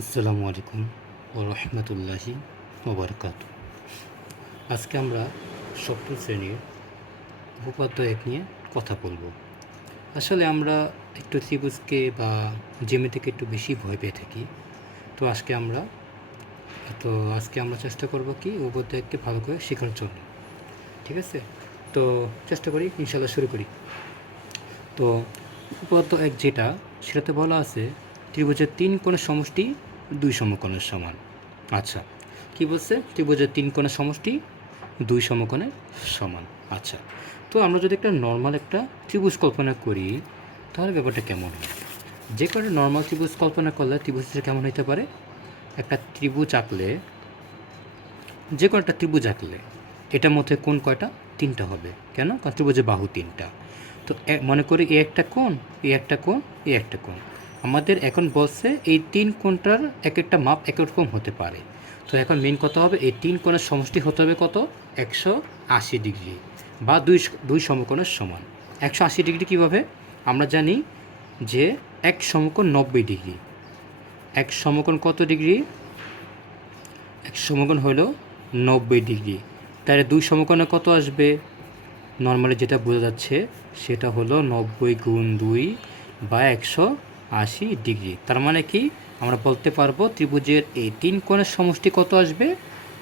আসসালামু আলাইকুম ওয়া রাহমাতুল্লাহি ওয়া বারাকাতুহু। আজকে আমরা সপ্তম শ্রেণীর উপপাদ্য এক নিয়ে কথা বলবো। আসলে আমরা একটু ত্রিভুজকে বা জ্যামিতিকে একটু বেশি ভয় পেয়ে থাকি। তো আজকে আমরা চেষ্টা করব কি উপপাদ্য এককে ভালো করে শেখার জন্য। ঠিক আছে? তো চেষ্টা করি, ইনশাআল্লাহ শুরু করি। তো উপপাদ্য এক যেটা, সেটাতে বলা আছে ত্রিভুজের ৩ কোণের সমষ্টি ২ সমকোণের সমান। আচ্ছা, কি বলছে? ত্রিভুজের ৩ কোণের সমষ্টি ২ সমকোণের সমান। আচ্ছা, তো আমরা যদি একটা নর্মাল একটা ত্রিভুজ কল্পনা করি, তাহলে ব্যাপারটা কেমন হয়? যে কারণে নর্মাল ত্রিভুজ কল্পনা করলে ত্রিভুজটা কেমন হতে পারে? একটা ত্রিভুজ আঁকলে, যে কোনো একটা ত্রিভুজ আঁকলে এটার মধ্যে কোণ কয়টা? ৩টা হবে। কেন? কারণ ত্রিভুজের বাহু 3টা। তো মনে করি এ একটা কোণ, এ একটা কোণ, এ একটা কোণ। আমাদের এখন বলছে এই 3 কোণটার এক একটা মাপ এক এক রকম হতে পারে। তো এখন মেন কথা হবে এই 3 কোণের সমষ্টি হতে হবে কত? 180 ডিগ্রি বা দুই সমকোণের সমান। 180 ডিগ্রি কীভাবে? আমরা জানি যে এক সমকোণ 90 ডিগ্রি। এক সমকোণ কত ডিগ্রি? এক সমকোণ হলো 90 ডিগ্রি। তাহলে দুই সমকোণে কত আসবে? নর্মালি যেটা বোঝা যাচ্ছে সেটা হলো 90 গুণ 2 বা 180 ডিগ্রি। তার মানে কি আমরা বলতে পারবো ত্রিভুজের এই 3 কোণের সমষ্টি কত আসবে?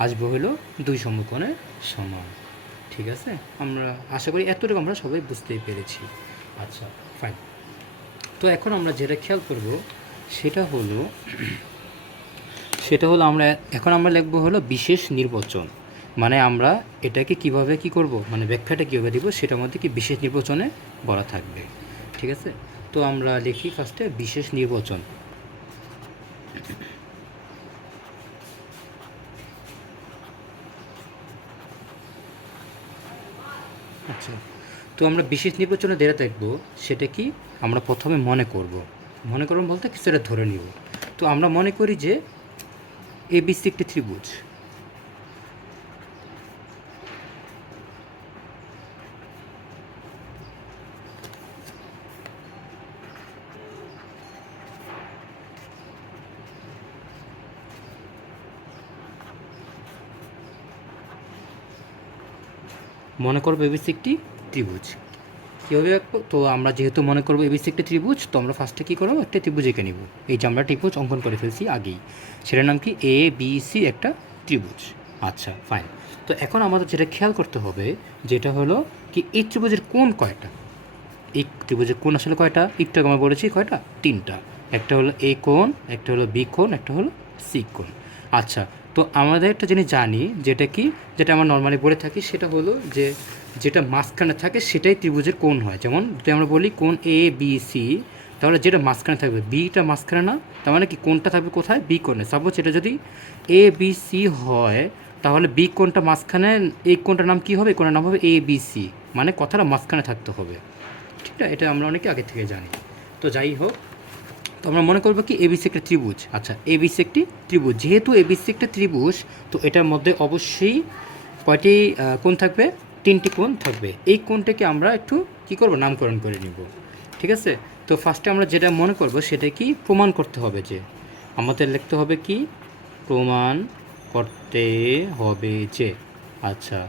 আসবে হলো 2 সমকোণের সমান। ঠিক আছে? আমরা আশা করি এতটুকু আমরা সবাই বুঝতেই পেরেছি। আচ্ছা, ফাইন। তো এখন আমরা যেটা খেয়াল করব সেটা হলো আমরা লিখব হলো বিশেষ নির্বাচন। মানে আমরা এটাকে কিভাবে কি করব, মানে ব্যাখ্যাটা কীভাবে দিব সেটার মধ্যে কি বিশেষ নির্বাচনে বলা থাকবে। ঠিক আছে? তো আমরা লিখি ফার্স্টে বিশেষ নির্বাচন। আচ্ছা, তো আমরা বিশেষ নির্বাচনে যেটা দেখব সেটা কি আমরা প্রথমে মনে করব বলতে কিছুটা ধরে নিব। তো আমরা মনে করি যে এবিসি একটি ত্রিভুজ। মনে করবো এবিসি একটি ত্রিভুজ। কীভাবে আঁকবো? তো আমরা যেহেতু মনে করবো এবিসি একটি ত্রিভুজ, তো আমরা ফার্স্টে কী করবো? একটা ত্রিভুজ এঁকে নিব। এই যে আমরা ত্রিভুজ অঙ্কন করে ফেলছি আগেই, সেটার নাম কি এ বি সি একটা ত্রিভুজ। আচ্ছা, ফাইন। তো এখন আমাদের যেটা খেয়াল করতে হবে যেটা হলো কি এই ত্রিভুজের কোণ কয়টা? এই ত্রিভুজের কোণ আসলে কয়টা? একটু আগে আমরা বলেছি কয়টা? 3টা। একটা হলো এ কোণ, একটা হলো বি কোণ, একটা হলো সি কোণ। আচ্ছা, তো আমাদের একটা জিনিস জানি যেটা আমরা নর্মালি বলে থাকি সেটা হলো যে যেটা মাঝখানে থাকে সেটাই ত্রিভুজের কোণ হয়। যেমন যদি আমরা বলি কোণ এ বি সি, তাহলে যেটা মাঝখানে থাকবে বিটা মাঝখানে না, তার মানে কি কোণটা থাকবে কোথায়? বি কোণে। সাপোজ এটা যদি এ বি সি হয়, তাহলে বি কোণটা মাঝখানে, এই কোণটার নাম কী হবে? এই কোণের নাম হবে এ বি সি, মানে কথাটা মাঝখানে থাকতে হবে। ঠিক না? এটা আমরা অনেকে আগে থেকে জানি। তো যাই হোক, তো আমরা মনে করবো কি এবিসি একটা ত্রিভুজ। আচ্ছা, এবিসি একটি ত্রিভুজ, যেহেতু এবিসি একটা ত্রিভুজ, তো এটার মধ্যে অবশ্যই কয়টি কোণ থাকবে? 3টি কোণ থাকবে। এই কোণটাকে আমরা একটু কী করবো? নামকরণ করে নিব। ঠিক আছে? তো ফার্স্টে আমরা যেটা মনে করব সেটা কি প্রমাণ করতে হবে, যে আমাদের লিখতে হবে কি প্রমাণ করতে হবে যে, আচ্ছা,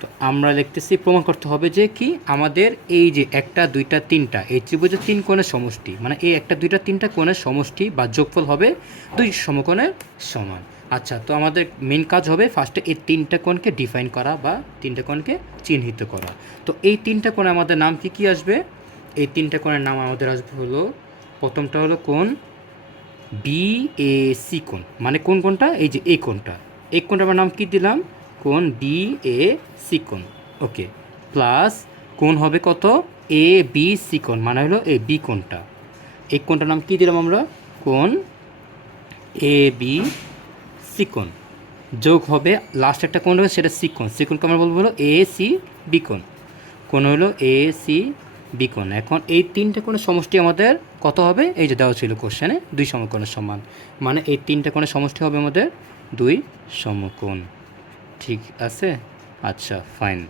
তো আমরা লিখতেছি প্রমাণ করতে হবে যে কি আমাদের এই যে একটা দুইটা তিনটা এই ত্রিভুজের 3 কোণের সমষ্টি, মানে এই একটা দুইটা তিনটা কোণের সমষ্টি বা যোগফল হবে 2 সমকোণের সমান। আচ্ছা, তো আমাদের মেন কাজ হবে ফার্স্টে এই 3টা কোণকে ডিফাইন করা বা 3টা কোণকে চিহ্নিত করা। তো এই 3টা কোণে আমাদের নাম কি কি আসবে? এই 3টা কোণের নাম আমাদের আসবে হলো, প্রথমটা হলো কোণ বি এ সি কোণ, মানে কোন কোণটা? এই যে এই কোণটা। এই কোণটার আমরা নাম কি দিলাম? কোণ বি এ সি কোণ। ওকে, প্লাস কোণ হবে কত? এ বি সি কোণ, মানে হলো এই বি কোণটা। এই কোণটার নাম কি দিলাম আমরা? কোণ এ বি সি কোণ। যোগ হবে লাস্ট একটা কোণ হবে, সেটা সি কোণ। সি কোণকে আমরা বলবো হলো এ সি বি কোণ। কোণ হলো এ সি বি কোণ। এখন এই 3টে কোণের সমষ্টি আমাদের কত হবে? এই যে দেওয়া ছিল কোশ্চেনে 2 সমকোণের সমান, মানে এই 3টে কোণের সমষ্টি হবে আমাদের 2 সমকোণ। ঠিক আছে? আচ্ছা, ফাইন।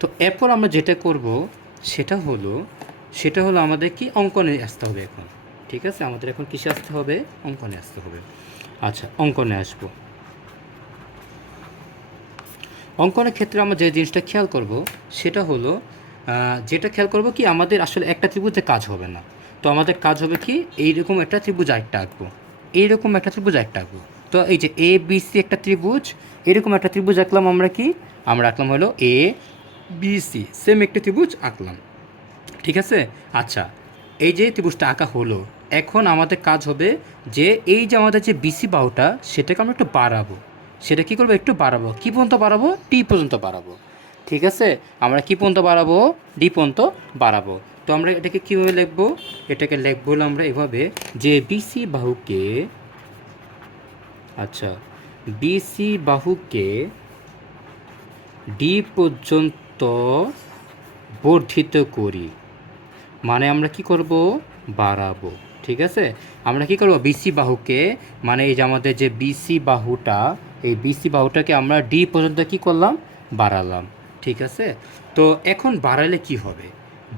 তো এরপর আমরা যেটা করব সেটা হলো আমাদের কি অঙ্কনে আসতে হবে এখন। ঠিক আছে, আমাদের এখন কিসে আসতে হবে? অঙ্কনে আসতে হবে। আচ্ছা, অঙ্কনে আসবো। অঙ্কনের ক্ষেত্রে আমরা যে জিনিসটা খেয়াল করব সেটা হলো যেটা খেয়াল করব কি আমাদের আসলে একটা ত্রিভুজে কাজ হবে না। তো আমাদের কাজ হবে কি এইরকম একটা ত্রিভুজ একটা আঁকবো, এইরকম একটা ত্রিভুজ একটা আঁকবো। তো এই যে এ বি সি একটা ত্রিভুজ, এরকম একটা ত্রিভুজ আঁকলাম আমরা, কি আমরা আঁকলাম হলো এ বি সি, সেম একটা ত্রিভুজ আঁকলাম। ঠিক আছে। আচ্ছা, এই যে ত্রিভুজটা আঁকা হলো, এখন আমাদের কাজ হবে যে এই যে আমাদের যে বিসি বাহুটা সেটাকে আমরা একটু বাড়াবো। সেটা কী করবো? একটু বাড়াবো। কী পর্যন্ত বাড়াবো? ডি পর্যন্ত বাড়াবো। ঠিক আছে, আমরা কী পর্যন্ত বাড়াবো? ডি পর্যন্ত বাড়াবো। তো আমরা এটাকে কীভাবে লিখবো? এটাকে লিখবো হলো আমরা এভাবে যে বিসি বাহুকে, আচ্ছা, বিসি বাহুকে ডি পর্যন্ত বর্ধিত করি, মানে আমরা কি করব? বাড়াবো। ঠিক আছে, আমরা কি করব? বিসি বাহুকে, মানে এই যে আমাদের যে বিসি বাহুটা, এই বিসি বাহুটাকে আমরা ডি পর্যন্ত কি করলাম? বাড়ালাম। ঠিক আছে, তো এখন বাড়ালে কি হবে?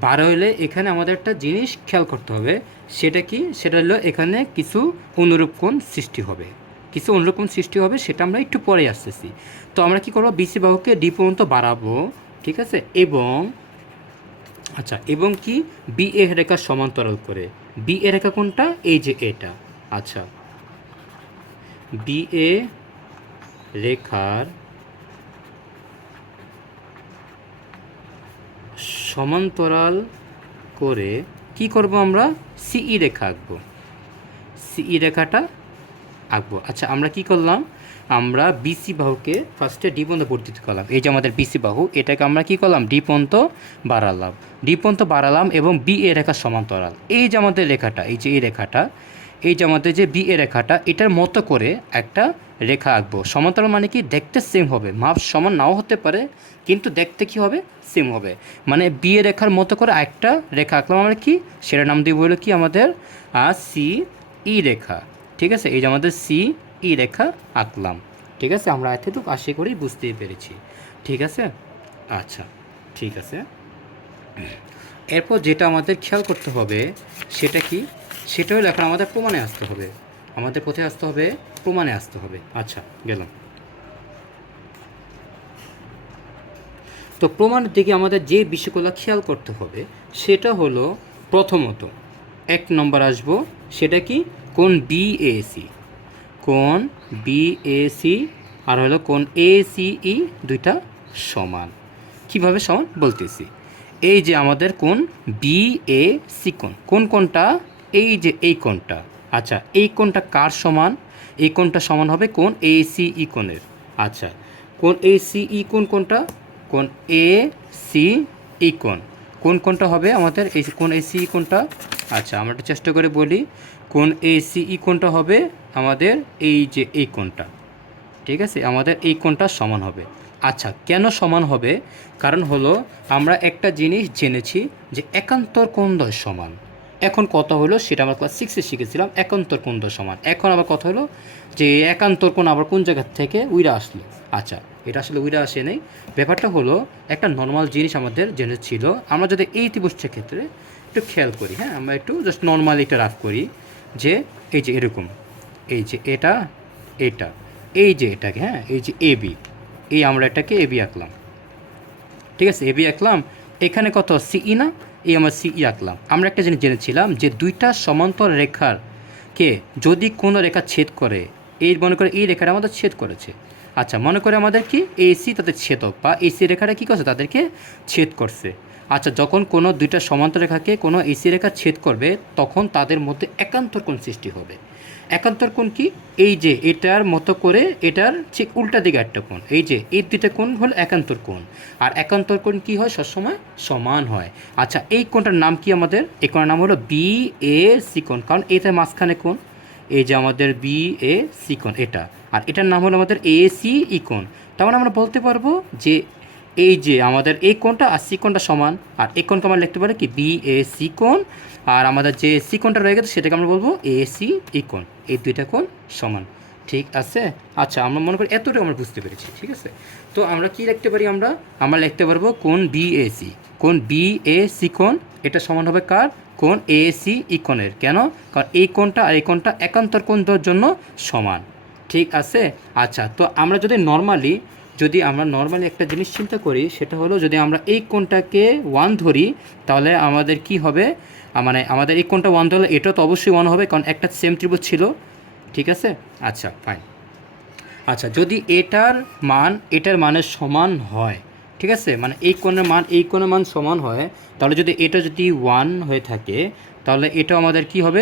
বাড়াইলে এখানে আমাদের একটা জিনিস খেয়াল করতে হবে। সেটা কি? সেটা হলো এখানে কিছু অনুরূপ কোণ সৃষ্টি হবে, কিছু অনুরূপ কোণ সৃষ্টি হবে, সেটা আমরা একটু পরে আসতেছি। তো আমরা কি করব? বিসি বাহুকে ডি পর্যন্ত বাড়াবো। ঠিক আছে, এবং আচ্ছা, এবং কি বি এ রেখার সমান্তরাল করে। বি এ রেখা কোনটা? এই যে এটা। আচ্ছা, বি এ রেখার সমান্তরাল করে কি করব? আমরা সিই রেখা আঁকবো, সিই রেখাটা আঁকবো। আচ্ছা, আমরা কি করলাম? আমরা বিসি বাহুকে ফার্স্টে ডি পর্যন্ত বর্ধিত করলাম। এই যে আমাদের বিসি বাহু, এটাকে আমরা কি করলাম? ডি পর্যন্ত বাড়ালাম, ডি পর্যন্ত বাড়ালাম, এবং বি এ রেখা সমান্তরাল। এই যে আমাদের রেখাটা, এই যে এই রেখাটা, এই যে আমাদের যে বি এ রেখাটা, এটার মতো করে একটা রেখা আঁকবো। সমান্তরাল মানে কি? দেখতে সেম হবে, মাপ সমান নাও হতে পারে, কিন্তু দেখতে কি হবে? সেম হবে। মানে বি এ রেখার মতো করে একটা রেখা আঁকলাম আমরা, কি সেটার নাম দিব হলো কি আমাদের সি ই রেখা। ঠিক আছে, এই যে আমাদের সি ই রেখা আঁকলাম। ঠিক আছে, আমরা এতটুকু আশা করি বুঝতেই পেরেছি। ঠিক আছে, আচ্ছা, ঠিক আছে। এরপর যেটা আমাদের খেয়াল করতে হবে সেটা কি? সেটা হলো এখন আমাদের প্রমাণে আসতে হবে। আমাদের কোথায় আসতে হবে? প্রমাণে আসতে হবে। আচ্ছা, গেলাম। তো প্রমাণের দিকে আমাদের যে বিষয়গুলো খেয়াল করতে হবে সেটা হলো, প্রথমত 1 নম্বর আসবো, সেটা কি? কোণ বিএসি, কোণ বিএসি আর হলো কোণ এসিই, দুইটা সমান। কিভাবে সমান বলতেছি। এই যে আমাদের কোণ বিএসি কোণ, কোন কোণটা? এই যে এই কোণটা। আচ্ছা, এই কোণটা কার সমান? এই কোণটা সমান হবে কোণ এসিই কোণের। আচ্ছা, কোণ এসিই কোণ কোনটা? কোণ এ সি ই কোণ। কোন কোণটা হবে আমাদের? এই কোণ এসিই কোণটা। আচ্ছা, আমরা একটু চেষ্টা করে বলি। কোণ এসিই কোণটা হবে আমাদের এই যে এই কোণটা। ঠিক আছে, আমাদের এই কোণটা সমান হবে। আচ্ছা, কেন সমান হবে? কারণ হলো আমরা একটা জিনিস জেনেছি যে একান্তর কোণদ্বয় সমান। এখন কথা হলো, সেটা আমরা ক্লাস 6-এ শিখেছিলাম, একান্তর কোণদ্বয় সমান। এখন আবার কথা হলো যে একান্তর কোণ আবার কোন জায়গা থেকে উইরা আসলো। আচ্ছা, এটা আসলে উইরা আসে নেই। ব্যাপারটা হলো একটা নর্মাল জিনিস আমাদের জেনেছিল। আমরা যদি এই ত্রিভুজটার ক্ষেত্রে একটু খেয়াল করি, হ্যাঁ, আমরা একটু জাস্ট নর্মালি একটা রাফ করি যে এই যে এরকম, এই যে এটা, এটা, এই যে এটাকে, হ্যাঁ, এই যে এ বি, এই আমরা এটাকে এ বি আঁকলাম। ঠিক আছে, এ বি আঁকলাম। এখানে কত? সিই না? এই আমরা সিই আঁকলাম। আমরা একটা জিনিস জেনেছিলাম যে দুইটা সমান্তর রেখার কে যদি কোনো রেখা ছেদ করে, এই মনে করে এই রেখাটা আমাদের ছেদ করেছে। আচ্ছা, মনে করে আমাদের কি এসি তাদের ছেদক, বা এসি রেখাটা কী করছে? তাদেরকে ছেদ করছে। আচ্ছা, যখন কোনো দুইটা সমান্তর রেখাকে কোনো এসি রেখা ছেদ করবে, তখন তাদের মধ্যে একান্তর কোণ সৃষ্টি হবে। একান্তর কোণ কি? এই যে এটার মতো করে এটার ঠিক উল্টা দিকে একটা কোণ, এই যে এই দুইটা কোণ হলো একান্তর কোণ। আর একান্তর কোণ কী হয়? সবসময় সমান হয়। আচ্ছা, এই কোণটার নাম কি আমাদের? এই কোণের নাম হলো বি এ সি কোণ, কারণ এটার মাঝখানে কোণ, এই যে আমাদের বি এ সি কোণ এটা, আর এটার নাম হলো আমাদের এ সি ই কোণ। তার মানে আমরা বলতে পারবো যে এই যে আমাদের এই কোণটা আর সি কোণটা সমান, আর এই কোণকে আমরা লিখতে পারি কি? বি এ সি কোণ। আর আমাদের যে সি কোণটা রয়ে গেছে সেটাকে আমরা বলবো এ সি ই কোণ। এই দুইটা কোণ সমান। ঠিক আছে। আচ্ছা, আমরা মনে করি এতটুকু আমরা বুঝতে পেরেছি, ঠিক আছে। তো আমরা কি লিখতে পারি, আমরা লিখতে পারবো কোণ বিএসি, কোণ বিএসি কোণ এটা সমান হবে কার, কোণ এসি ই কোণের। কেন? কারণ এই কোণটা আর এই কোণটা একান্তর কোণের জন্য সমান, ঠিক আছে। আচ্ছা, তো আমরা যদি নর্মালি একটা জিনিস চিন্তা করি, সেটা হলো যদি আমরা এই কোণটাকে 1 ধরি, তাহলে আমাদের কি হবে, মানে আমাদের এই কোণটা 1 ধরলে এটা তো অবশ্যই 1 হবে, কারণ একটা সেম ত্রিভুজ ছিল, ঠিক আছে। আচ্ছা ফাইন। আচ্ছা, যদি এটার মানের সমান হয়, ঠিক আছে, মানে এই কোণের মান সমান হয়, তাহলে এটা যদি 1 হয়ে থাকে, তাহলে এটা আমাদের কি হবে,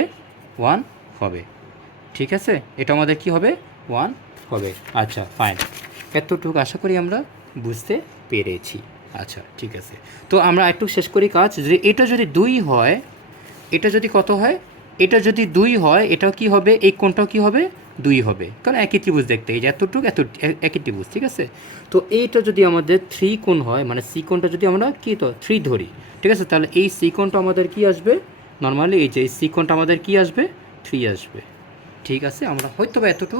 1 হবে, ঠিক আছে। এটা আমাদের কি হবে, 1 হবে। আচ্ছা ফাইন, এতটুকু আশা করি আমরা বুঝতে পেরেছি। আচ্ছা ঠিক আছে, তো আমরা একটু শেষ করি কাজ। যদি এটা যদি 2 হয়, এটা যদি কত হয়, এটা যদি 2 হয়, এটাও কি হবে, এই কোণটাও কি হবে, 2 হবে, কারণ একই ত্রিভুজ দেখতে, এই যে এতটুকু একই ত্রিভুজ, ঠিক আছে। তো এইটা যদি আমাদের 3 কোণ হয়, মানে সি কোণটা যদি আমরা কি তো 3 ধরি, ঠিক আছে, তাহলে এই সি কোণটা আমাদের কি আসবে, নর্মালি এই যে এই সি কোণটা আমাদের কি আসবে, 3 আসবে, ঠিক আছে। আমরা হয়তো বা এতটুকু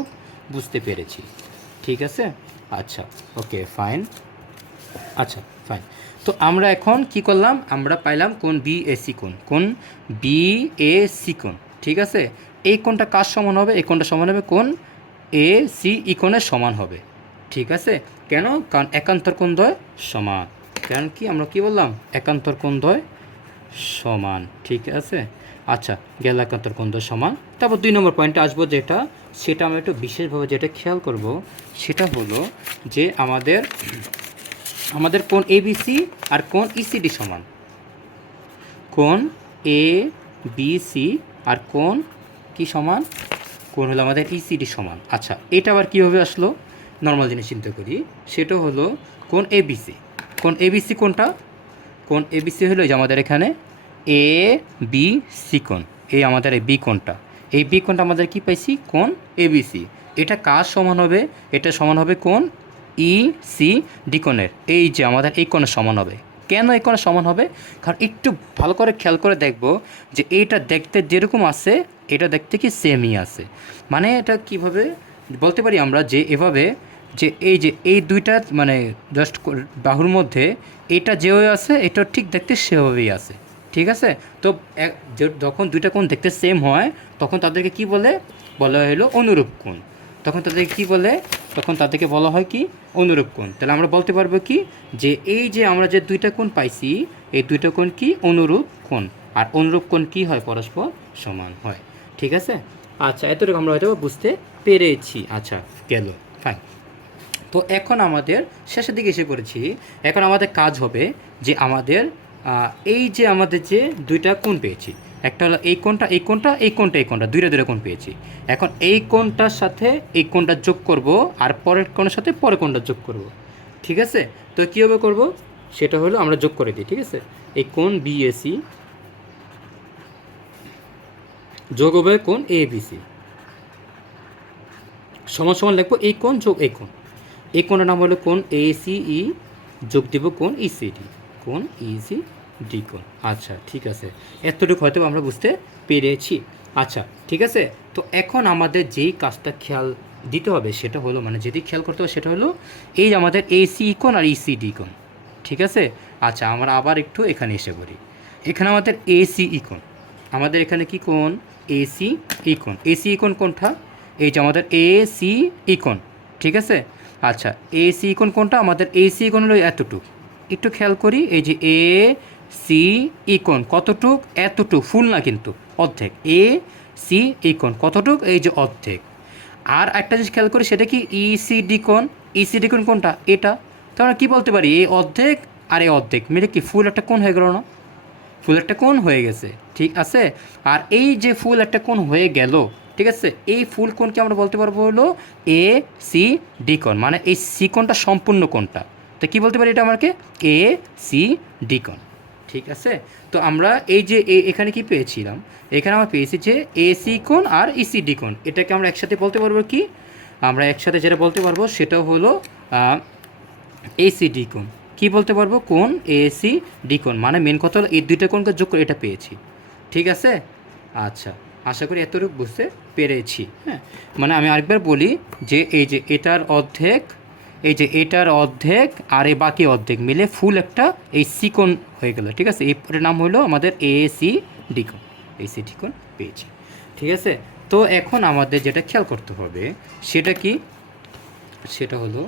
বুঝতে পেরেছি, ঠিক আছে। আচ্ছা ওকে ফাইন। আচ্ছা ফাইন, তো আমরা এখন কি করলাম, আমরা পাইলাম কোণ বিএসি কোণ বিএসি কোণ, ঠিক আছে। এই কোণটা কার সমান হবে, এই কোণটা সমান হবে কোণ এ সি ই কোণের সমান হবে, ঠিক আছে। কেন? কারণ একান্তর কোণ দ্বয় সমান, কারণ কি আমরা কি বললাম, একান্তর কোণ দ্বয় সমান, ঠিক আছে। আচ্ছা, গেল একান্তর কোণ দ্বয় সমান। তারপর 2 নম্বর পয়েন্টে আসবো, সেটা আমরা একটু বিশেষভাবে যেটা খেয়াল করব, সেটা হলো যে আমাদের কোণ এবিসি আর কোণ ইসিডি সমান, কোণ এ বিসি আর কোণ কি সমান, কোণ হলো আমাদের ইসিডি সমান। আচ্ছা, এটা আবার কীভাবে আসলো, নর্মাল জিনিস চিন্তা করি, সেটা হলো কোণ এবিসি, কোণ এবিসি কোণটা, কোণ এবিসি হলো যে আমাদের এখানে এ বি সি কোণ, এই আমাদের এই বি কোণটা, এই বি কোণটা আমাদের কি পাইছি, কোণ এবিসি। এটা কার সমান হবে, এটা সমান হবে কোণ ই সি ডি কোণের, এই যে আমাদের এই কোণের সমান হবে। কেন এই কোণের সমান হবে, কারণ একটু ভালো করে খেয়াল করে দেখব যে এইটা দেখতে যেরকম আছে, এটা দেখতে কি সেমই আছে। মানে এটা কিভাবে বলতে পারি আমরা, যে এভাবে যে এই দুইটা মানে জাস্ট বাহুর মধ্যে এটা যেভাবে আছে, এটা ঠিক দেখতে সেভাবেই আছে, ঠিক আছে। তো যখন দুইটা কোণ দেখতে সেম হয়, তখন তাদেরকে কি বলে, বলা হলো অনুরূপ কোণ। তখন তাদেরকে বলা হয় কি, অনুরূপ কোণ। তাহলে আমরা বলতে পারবো কি, যে এই যে আমরা যে দুইটা কোণ পাইছি, এই দুইটা কোণ কি, অনুরূপ কোণ। আর অনুরূপ কোণ কি হয়, পরস্পর সমান হয়, ঠিক আছে। আচ্ছা, এতটুকু আমরা হয়তো বুঝতে পেরেছি। আচ্ছা গেল ফাইন। তো এখন আমাদের শেষের দিকে এসে পড়েছি। এখন আমাদের কাজ হবে যে এই যে আমাদের যে দুইটা কোণ পেয়েছি, একটা হলো এই কোণটা, দুইটা কোণ পেয়েছি। এখন এই কোণটার সাথে এই কোণটা যোগ করব, আর পরের কোণের সাথে পরের কোণটা যোগ করব, ঠিক আছে। তো কীভাবে করব, সেটা হলো আমরা যোগ করে দিই, ঠিক আছে। এই কোণ বিএসি যোগ হবে কোণ এবিসি, সমান সমান লিখবো এই কোণ যোগ এই কোণ। এই কোণের নাম হলো কোণ এসিই, যোগ দেব কোণ ইসিডি, কোণ ইসিডি কোণ। আচ্ছা ঠিক আছে, এতটুকু হয়তো আমরা বুঝতে পেরেছি। আচ্ছা ঠিক আছে, তো এখন আমাদের যেই কাজটা খেয়াল দিতে হবে, সেটা হলো, মানে যেটি খেয়াল করতে হবে, সেটা হলো এই যে আমাদের এসি কোণ আর ইসিডি কোণ, ঠিক আছে। আচ্ছা, আমরা আবার একটু এখানে এসে পড়ি। এখানে আমাদের এসি কোণ, আমাদের এখানে কি কোণ, এসি কোণ। এসি কোণ কোনটা, এই যে আমাদের এসি কোণ, ঠিক আছে। আচ্ছা, এসি কোণ কোনটা, আমাদের এসি কোণ হলো এতটুক, একটু খেয়াল করি, এই যে এ সি কোণ কতটুক, এতটুক, ফুল না কিন্তু অর্ধেক, এ সি কোণ কতটুক, এই যে অর্ধেক। আর একটা জিনিস খেয়াল করি, সেটা কি ইসিডি কোণ, ইসিডি কোণ কোনটা, এটা। তো আমরা কী বলতে পারি, এই অর্ধেক আর এই অর্ধেক মিলে কি ফুল একটা কোণ হয়ে গেল না, ফুল একটা কোণ হয়ে গেছে, ঠিক আছে। আর এই যে ফুল একটা কোণ হয়ে গেল, ঠিক আছে, এই ফুল কোণকে আমরা বলতে পারবো হলো এ সি ডি কোণ, মানে এই সি কোণটা সম্পূর্ণ কোণটা। তো কী বলতে পারি এটা আমাকে, এ সি ডি কোণ, ঠিক আছে। তো আমরা এই যে এখানে কি পেয়েছিলাম, এখানে আমরা পেয়েছি যে এ সি কোণ আর ইসিডি কোণ, এটাকে আমরা একসাথে বলতে পারবো কি, আমরা একসাথে যেটা বলতে পারবো সেটা হলো এসিডি কোণ। কী বলতে পারবো, কোণ এসি ডি কোণ, মানে মেন কথা হলো এই দুইটা কোণকে যোগ করে এটা পেয়েছি, ঠিক আছে। আচ্ছা আশা করি এতটুকু বুঝতে পেরেছি। হ্যাঁ, মানে আমি আরেকবার বলি যে এই যে এটার অর্ধেক, এই যে এটার অর্ধেক আর এই বাকি অর্ধেক মিলে ফুল একটা এই সিকোণ হয়ে গেল। ঠিক আছে, এর নাম হলো আমাদের এসি ডিকোণ। এসি ডিকোণ পেয়েছি। ঠিক আছে, তো এখন আমাদের যেটা খেয়াল করতে হবে সেটা কি, সেটা হলো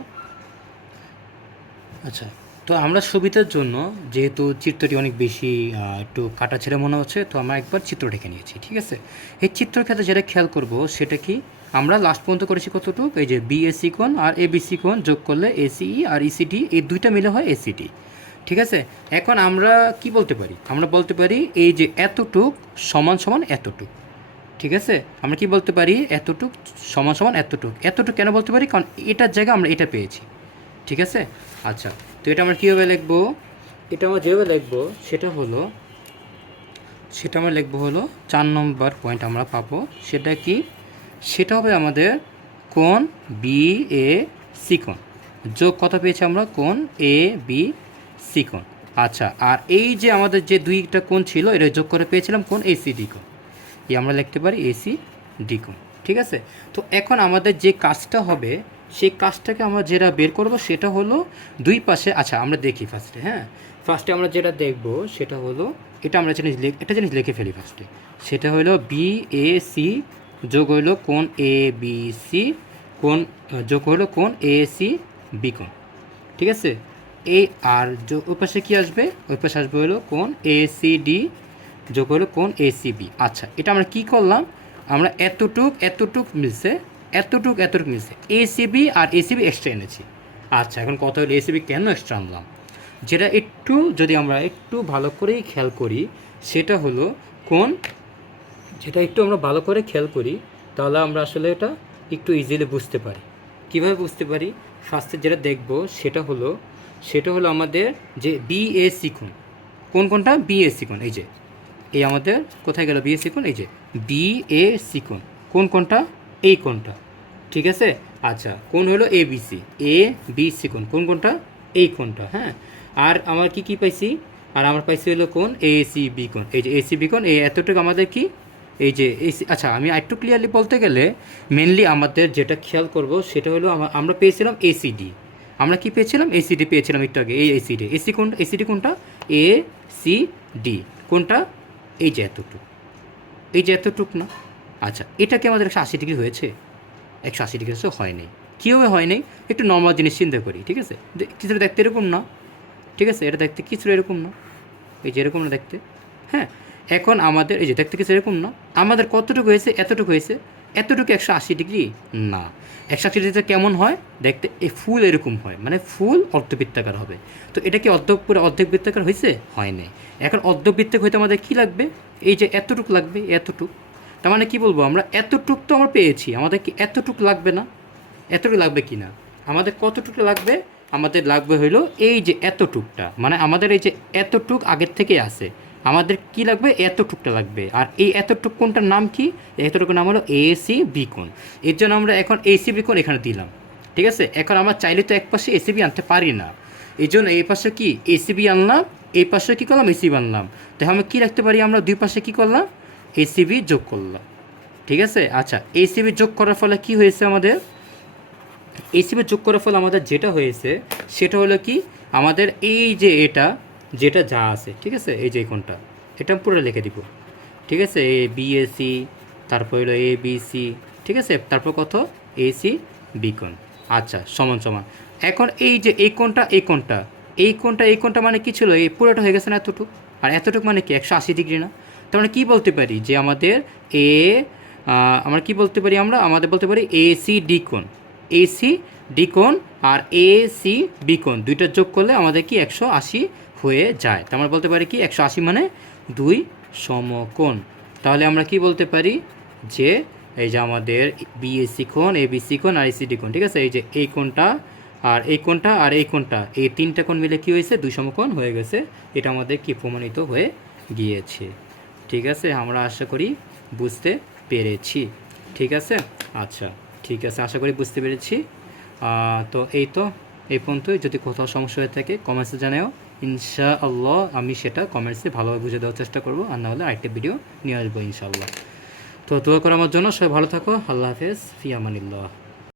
আচ্ছা, তো আমরা সুবিধার জন্য যেহেতু চিত্রটি অনেক বেশি একটু কাটাছেড়া মনে হচ্ছে, তো আমরা একবার চিত্র ঢেকে নিয়েছি। ঠিক আছে, এই চিত্রের ক্ষেত্রে যেটা খেয়াল করব সেটা কি, আমরা লাস্ট পর্যন্ত করেছি কতটুকু, এই যে বিএসি কোণ আর এবিসি কোণ যোগ করলে এসিই আর ইসিডি এই দুইটা মিলে হয় এসিডি। ঠিক আছে, এখন আমরা কি বলতে পারি, আমরা বলতে পারি এই যে এতটুক সমান সমান এতটুক। ঠিক আছে, আমরা কি বলতে পারি, এতটুক সমান সমান এতটুক। এতটুক কেন বলতে পারি, কারণ এটার জায়গায় আমরা এটা পেয়েছি। ঠিক আছে, আচ্ছা, তো এটা আমরা কীভাবে লিখবো, এটা আমরা যেভাবে লিখবো সেটা আমরা লিখবো হলো 4 নম্বর পয়েন্ট আমরা পাবো, সেটা কি, সেটা হবে আমাদের কোণ বি এ সি কোণ যোগ কত পেয়েছি আমরা, কোণ এ বি সি কোণ। আচ্ছা, আর এই যে আমাদের যে দুইটা কোণ ছিল এটা যোগ করে পেয়েছিলাম কোণ এসি ডি কোণ, এই আমরা লিখতে পারি এসি ডি কোণ। ঠিক আছে, তো এখন আমাদের যে কাজটা হবে সেই কাজটাকে আমরা যেটা বের করব সেটা হলো দুই পাশে, আচ্ছা আমরা দেখি ফার্স্টে, হ্যাঁ ফার্স্টে আমরা যেটা দেখব সেটা হলো, এটা আমরা একটা জিনিস লিখে ফেলি ফার্স্টে, সেটা হলো বি এ সি যোগ হইল কোণ এ বি সি কোণ যোগ হইল কোণ এ সি বি কোণ। ঠিক আছে, এই আর ওই পাশে কী আসবে, ওই পাশে আসবে হলো কোণ এ সি ডি যোগ হলো কোণ এ সি বি। আচ্ছা, এটা আমরা কি করলাম, আমরা এতটুক মিলছে, এতটুক মিলছে, এসিবি আর এসিবি এক্সট্রা এনেছি। আচ্ছা, এখন কথা হলো এসিবি কেন এক্সট্রা আনলাম, যেটা একটু যদি আমরা একটু ভালো করেই খেয়াল করি সেটা হলো কোন, যেটা একটু আমরা ভালো করে খেয়াল করি তাহলে আমরা আসলে এটা একটু ইজিলি বুঝতে পারি। কীভাবে বুঝতে পারি, ফার্স্টে যেটা দেখব সেটা হলো আমাদের যে বিএসি কোণটা বিএসি কোণ, এই যে এই আমাদের কোথায় গেল বিএসি কোণ, এই যে বিএসি কোণটা এই কোণটা। ঠিক আছে, আচ্ছা, কোণ হলো এ বি সি কোণটা এই কোণটা। হ্যাঁ, আর আমার কি পাইছি, আর আমরা পাইছি হলো কোণ এসি বি কোণ, এই যে এসি বি কোণ, এই এতটুকু আমাদের কি, এই যে এসি। আচ্ছা, আমি একটু ক্লিয়ারলি বলতে গেলে মেনলি আমাদের যেটা খেয়াল করব সেটা হলো আমরা পেয়েছিলাম এসিডি, আমরা কি পেয়েছিলাম, এসিডি পেয়েছিলাম একটু আগে, এই এসিডি কোণটা এ সি ডি কোণটা এই যে এতটুক না। আচ্ছা, এটা কি আমাদের 180 ডিগ্রি হয়েছে, 180 ডিগ্রি তো হয় নাই। কীভাবে হয় নাই, একটু নর্মাল জিনিস চিন্তা করি। ঠিক আছে, কিছুটা দেখতে এরকম না, ঠিক আছে, এটা দেখতে কিছুটা এরকম না, এই যে এরকম না দেখতে। হ্যাঁ, এখন আমাদের এই যে দেখতে কিছু এরকম না, আমাদের কতটুকু হয়েছে, এতটুকু 180 ডিগ্রি না। 180 ডিগ্রিতে কেমন হয় দেখতে, এই ফুল এরকম হয়, মানে ফুল অর্ধবৃত্তাকার হবে। তো এটা কি পুরো অর্ধেক বৃত্তাকার হয়েছে, হয় নাই। এখন অর্ধবৃত্তাক হইতে আমাদের কী লাগবে, এই যে এতটুক লাগবে, এতটুক। তার মানে কী বলবো আমরা, এতটুক তো আমরা পেয়েছি, আমাদের কি এতটুক লাগবে না, এতটুকু লাগবে কি না, আমাদের কতটুকু লাগবে, আমাদের লাগবে হইলো এই যে এতটুকটা, মানে আমাদের এই যে এতটুক আগের থেকে আছে, আমাদের কি লাগবে, এতটুকটা লাগবে। আর এই এতটুক কোণটার নাম কি, এতটুকুর নাম হলো এসি বি কোণ। এর জন্য আমরা এখন এসি বি কোণ এখানে দিলাম। ঠিক আছে, এখন আমরা চাইলে তো এক পাশে এসিবি আনতে পারি না, এই জন্য এই পাশে কি এসিবি আনলাম, এই পাশে কী করলাম, এসিবি আনলাম। তাহলে আমরা কী রাখতে পারি, আমরা দুই পাশে কী করলাম, এসিবি যোগ করলাম। ঠিক আছে, আচ্ছা, এসিবি যোগ করার ফলে কি হয়েছে, আমাদের এসিবি যোগ করার ফলে আমাদের যেটা হয়েছে সেটা হলো কি, আমাদের এই যে যেটা যা আছে, ঠিক আছে, এই যে কোণটা, এটা পুরো লিখে দিব। ঠিক আছে, এ বিএসি, তারপর হলো এ বিসি, ঠিক আছে, তারপর কত এসি বি কোণ। আচ্ছা, সমান সমান। এখন এই যে এই কোণটা মানে কি ছিল, এই পুরোটা হয়ে গেছে না এতটুক, আর এতটুক মানে কি 180 ডিগ্রি না। তার মানে কী বলতে পারি যে আমাদের আমরা কি বলতে পারি, আমাদের বলতে পারি এসি ডি কোণ, এসি ডি কোণ আর এসি বি কোণ দুইটা যোগ করলে আমাদের কি 180 হয়ে যায়। তো আমরা বলতে পারি কি 180 মানে দুই সমকোণ। তাহলে আমরা কি বলতে পারি যে এই যে আমাদের বিএসি কোণ, এবিসি কোণ আর এসিডি কোণ, ঠিক আছে, এই যে এই কোণটা আর এই কোণটা আর এই কোণটা, এই তিনটা কোণ মিলে কি হয়েছে, দুই সমকোণ হয়ে গেছে। এটা আমাদের কি প্রমাণিত হয়ে গিয়েছে। ঠিক আছে, আমরা আশা করি বুঝতে পেরেছি। ঠিক আছে, আচ্ছা ঠিক আছে, আশা করি বুঝতে পেরেছি। তো এই পর্যন্তই। যদি কোথাও সমস্যা হয়ে থাকে কমেন্টসে জানাও, ইনশাআল্লাহ আমি সেটা কমেন্টসে ভালোভাবে বুঝে দেওয়ার চেষ্টা করবো, আর না হলে আরেকটা ভিডিও নিয়ে আসবো ইনশাআল্লাহ। তো দোয়া করো আমার জন্য, সবাই ভালো থাকো, আল্লাহ হাফেজ, ফি আমানিল্লাহ।